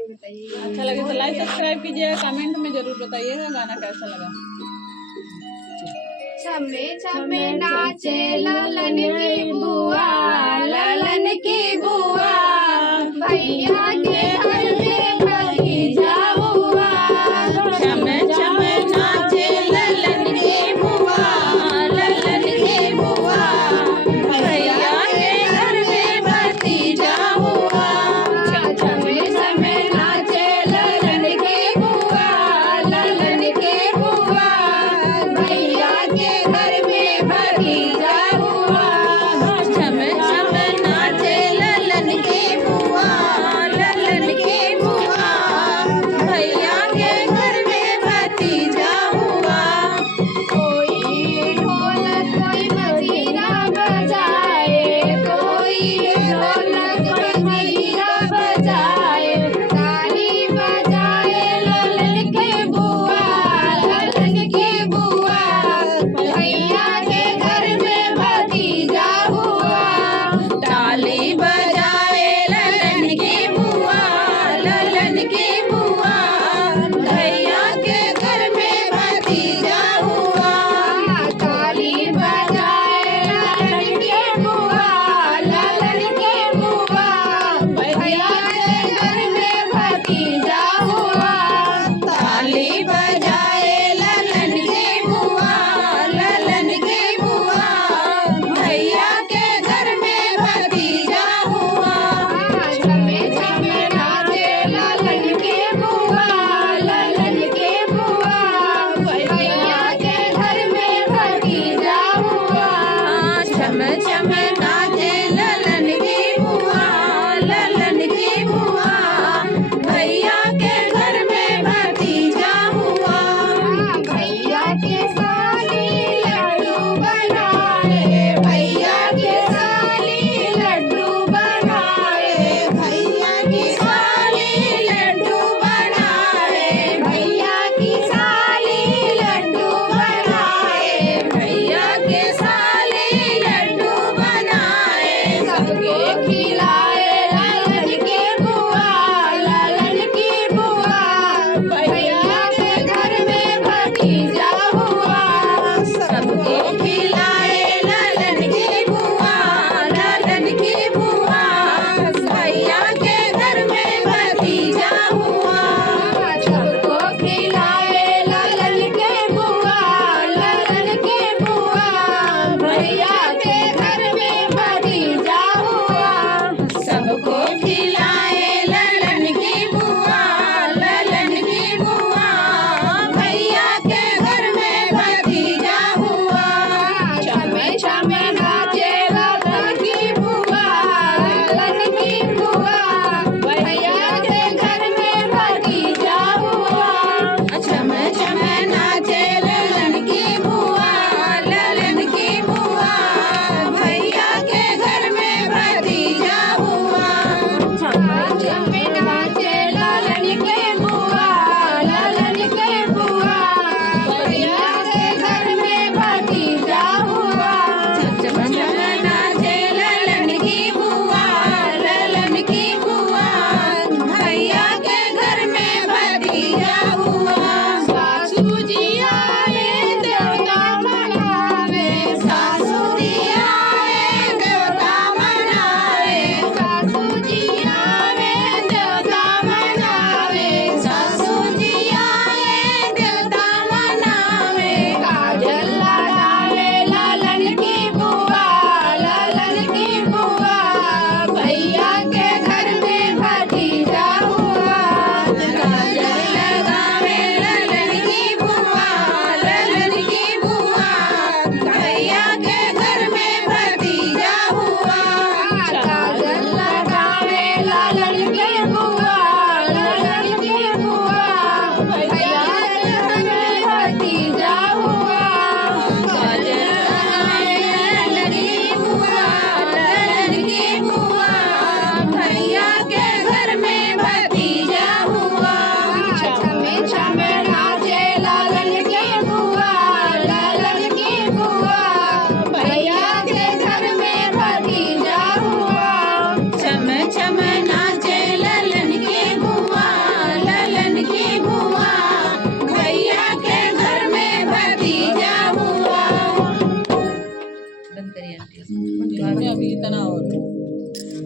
अच्छा लगे तो लाइक सब्सक्राइब कीजिएगा, कमेंट में जरूर बताइएगा गाना कैसा लगा। छमे छमे नाचे ललन की बुआ, ललन की बुआ, भैया के घर में भतीजा हुआ। छमे छमे नाचे ललन की बुआ, ललन की बुआ, भैया के घर में भतीजा हुआ। छमे छमे नाचे ललन की बुआ, ललन की बुआ, भैया के घर में भतीजा हुआ। छमे छमे नाचे ललन की बुआ, ललन की करिए आंटी इसमें अभी इतना और